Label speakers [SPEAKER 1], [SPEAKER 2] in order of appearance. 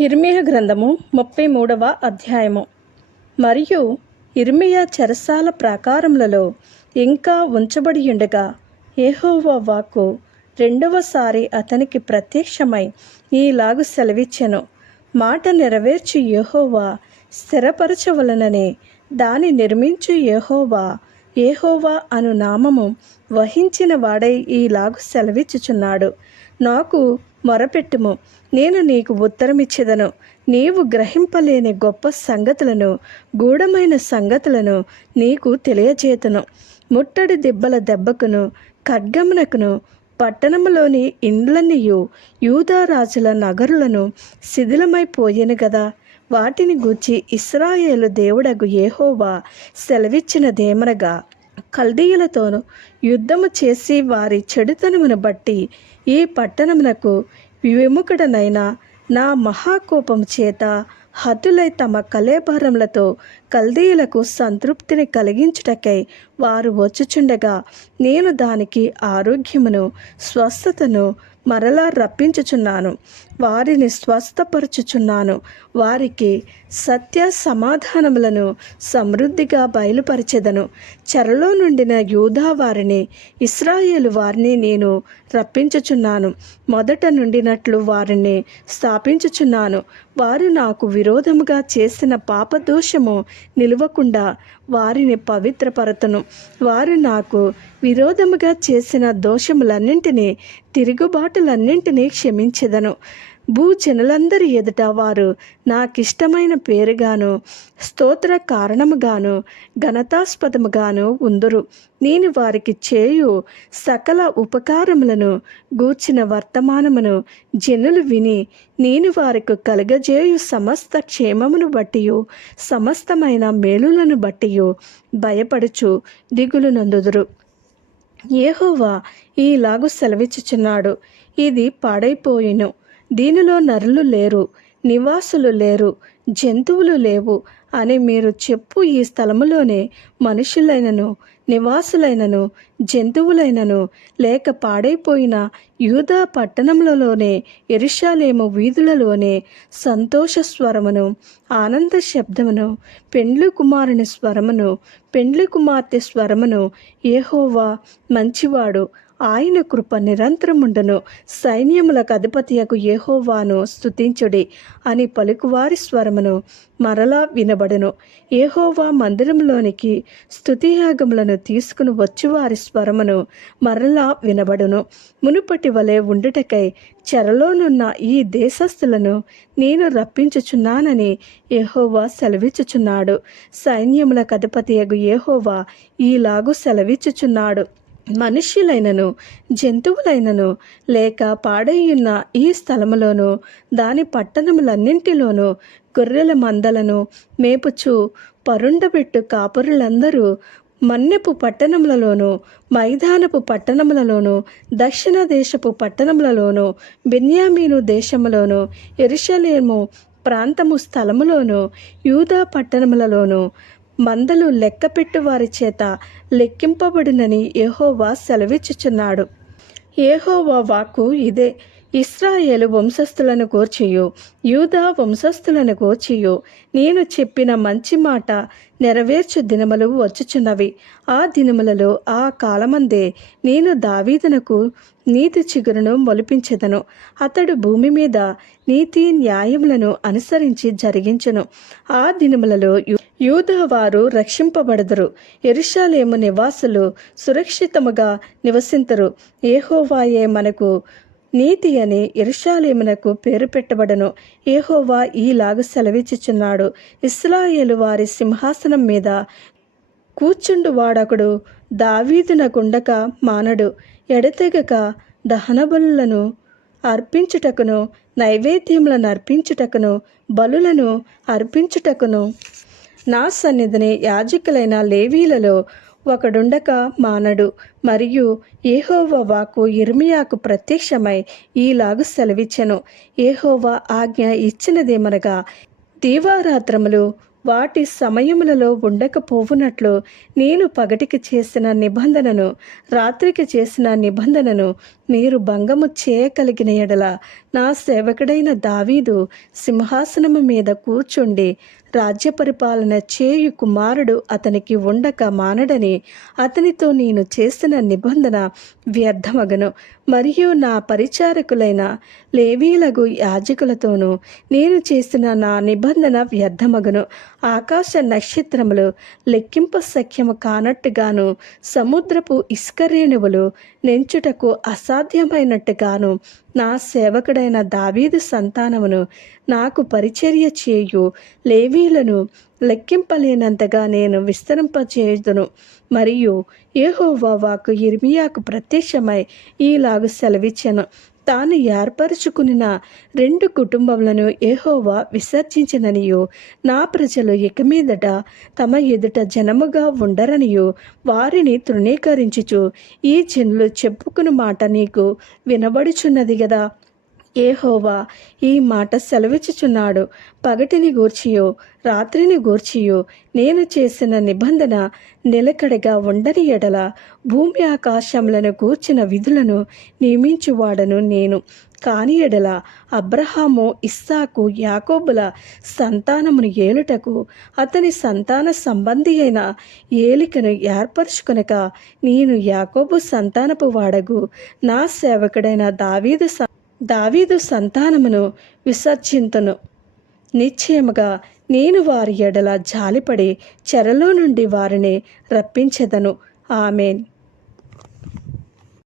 [SPEAKER 1] ఇర్మియా గ్రంథము ముప్పై మూడవ అధ్యాయము. మరియు ఇర్మియా చెరసాల ప్రాకారములలో ఇంకా ఉంచబడి ఉండగా ఏహోవా వాక్కు రెండవసారి అతనికి ప్రత్యక్షమై ఈలాగు సెలవిచ్చెను. మాట నెరవేర్చు యెహోవా స్థిరపరచవలనని దాని నిర్మించు యెహోవా ఏహోవా అను నామము వహించిన వాడై ఈలాగు సెలవిచ్చుచున్నాడు. నాకు మొరపెట్టుము. నేను నీకు ఉత్తరమిచ్చేదను. నీవు గ్రహింపలేని గొప్ప సంగతులను గూఢమైన సంగతులను నీకు తెలియచేతను. ముట్టడి దెబ్బల దెబ్బకును ఖడ్గమునకును పట్టణములోని ఇండ్లనియు యూదారాజుల నగరులను శిథిలమైపోయాను గదా. వాటిని గూర్చి ఇస్రాయేలు దేవుడగు ఏహోవా సెలవిచ్చినదేమనగా కల్దీయులతోనూ యుద్ధము చేసి వారి చెడుతనమును బట్టి ఈ పట్టణమునకు విముఖుడనైన నా మహాకోపం చేత హతులై తమ కలేభారములతో కల్దీయులకు సంతృప్తిని కలిగించుటకై వారు వచ్చుచుండగా నేను దానికి ఆరోగ్యమును స్వస్థతను మరలా రప్పించుచున్నాను. వారిని స్వస్థపరచుచున్నాను. వారికి సత్య సమాధానములను సమృద్ధిగా బయలుపరిచెదను. చెరలో నుండిన యూదా వారిని ఇస్రాయేలు వారిని నేను రప్పించుచున్నాను. మొదట నుండినట్లు వారిని స్థాపించుచున్నాను. వారు నాకు విరోధముగా చేసిన పాపదోషము నిలవకుండా వారిని పవిత్రపరతను. వారు నాకు విరోధముగా చేసిన దోషములన్నింటినీ తిరుగుబాటులన్నింటినీ క్షమించెదను. భూజనులందరి ఎదుట వారు నాకిష్టమైన పేరుగాను స్తోత్ర కారణముగాను ఘనతాస్పదముగాను ఉందురు. నేను వారికి చేయు సకల ఉపకారములను గూర్చిన వర్తమానమును జనులు విని నేను వారికి కలగజేయు సమస్త క్షేమమును బట్టి సమస్తమైన మేలులను బట్టి భయపడుచు దిగులు నందుదురు ఏహోవా ఈలాగు సెలవిచ్చుచున్నాడు. ఇది పాడైపోయిను. దీనిలో నరులు లేరు నివాసులు లేరు జంతువులు లేవు అని మీరు చెప్పు ఈ స్థలములోనే మనుషులైనను నివాసులైనను జంతువులైనను లేక పాడైపోయిన యూదా పట్టణములలోనే ఎరుషాలేము వీధులలోనే సంతోష స్వరమును ఆనంద శబ్దమును పెండ్లు కుమారుని స్వరమును పెండ్లి కుమార్తె స్వరమును ఏహోవా మంచివాడు ఆయన కృప నిరంతరముండను. సైన్యములకు అధిపతియకు ఏహోవాను స్థుతించుడి అని పలుకువారి స్వరమును మరలా వినబడును. ఏహోవా మందిరంలోనికి స్థుతియాగములను తీసుకుని వచ్చువారి స్వరమును మరలా వినబడును. మునుపటి వలె ఉండుటకై చెరలోనున్న ఈ దేశస్థులను నేను రప్పించుచున్నానని ఏహోవా సెలవిచ్చుచున్నాడు. సైన్యములకు అధిపతియగు ఏహోవా ఈలాగు సెలవిచ్చుచున్నాడు. మనుష్యులైనను జంతువులైనను లేక పాడైయున్న ఈ స్థలములోను దాని పట్టణములన్నింటిలోనూ గొర్రెల మందలను మేపుచు పరుండబెట్టు కాపురులందరూ మన్నెపు పట్టణములలోను మైదానపు పట్టణములలోను దక్షిణ దేశపు పట్టణములలోను బెన్యామీను దేశములోను ఎరుషలేము ప్రాంతము స్థలములోను యూదా పట్టణములలోను మందలు లెక్కపెట్టు వారి చేత లెక్కింపబడునని ఏహోవా సెలవిచ్చుచున్నాడు. ఏహోవా వాక్కు ఇదే. ఇస్రాయేలు వంశస్థులను గూర్చియు. యూదా వంశస్థులను గూర్చియు. నేను చెప్పిన మంచి మాట నెరవేర్చు దినములు వచ్చుచున్నవి. ఆ దినములలో ఆ కాలమందే నేను దావీదునకు నీతి చిగురును మొలిపించెదను. అతడు భూమి మీద నీతి న్యాయములను అనుసరించి జరిగించును. ఆ దినములలో యూదవారు రక్షింపబడదురు. ఎరుషాలేము నివాసులు సురక్షితముగా నివసింతరు. ఏహోవాయే మనకు నీతి అని ఎరుషాలేమునకు పేరు పెట్టబడను. ఏహోవా ఈలాగు సెలవిచ్చుచున్నాడు. ఇస్రాయేలు వారి సింహాసనం మీద కూర్చుండు వాడొకడు దావీదునకుండక మానడు. ఎడతెగక దహనబలులను అర్పించుటకును నైవేద్యములను అర్పించుటకును బలులను అర్పించుటకును. నా సన్నిధిని యాజకులైన లేవీలలో ఒకడుండక మానడు. మరియు ఏహోవా వాకు ఇర్మియాకు ప్రత్యక్షమై ఈలాగు సెలవిచ్చెను. ఏహోవా ఆజ్ఞ ఇచ్చినదేమనగా దీవారాత్రములు వాటి సమయములలో ఉండకపోవునట్లు నేను పగటికి చేసిన నిబంధనను రాత్రికి చేసిన నిబంధనను మీరు భంగము చేయగలిగిన ఎడల నా సేవకుడైన దావీదు సింహాసనము మీద కూర్చుండి రాజ్య పరిపాలన చేయు కుమారుడు అతనికి ఉండక మానడని అతనితో నేను చేసిన నిబంధన వ్యర్థమగను. మరియు నా పరిచారకులైన లేవీలగు యాజకులతోనూ నేను చేసిన నా నిబంధన వ్యర్థమగను. ఆకాశ నక్షత్రములు లెక్కింప సఖ్యము కానట్టుగాను సముద్రపు ఇసుకరేణువులు నెంచుటకు అసాధ్యమైనట్టుగాను నా సేవకుడైన దావీదు సంతానమును నాకు పరిచర్య చేయు. లేవీలను లెక్కింపలేనంతగా నేను విస్తరింపచేయుదును. మరియు ఏహోవా వాకు ఇర్మియాకు ప్రత్యక్షమై ఈలాగు సెలవిచ్చెను. తాను ఏర్పరచుకున్న రెండు కుటుంబములను ఏహోవా విసర్జించిననియు. నా ప్రజలు ఇక మీదట తమ ఎదుట జనముగా ఉండరనియు. వారిని తృణీకరించుచు ఈ జనులు చెప్పుకుని మాట నీకు వినబడుచున్నది కదా ఏహోవా ఈ మాట సెలవిచ్చుచున్నాడు. పగటిని గూర్చియో రాత్రిని గూర్చియో. నేను చేసిన నిబంధన నిలకడగా ఉండని ఎడల భూమి ఆకాశములను కూర్చిన విధులను నియమించువాడను నేను. కాని ఎడల అబ్రహాము ఇస్సాకు యాకోబుల సంతానమును ఏలుటకు అతని సంతాన సంబంధి అయిన ఏలికను ఏర్పరచుకునక నేను యాకోబు సంతానపు వాడగు. నా సేవకుడైన దావీదు దావీదు సంతానమును విసర్జింతును. నిశ్చయముగా నేను వారి ఎడల జాలిపడి చెరలో నుండి వారిని రప్పించెదను. ఆమెన్.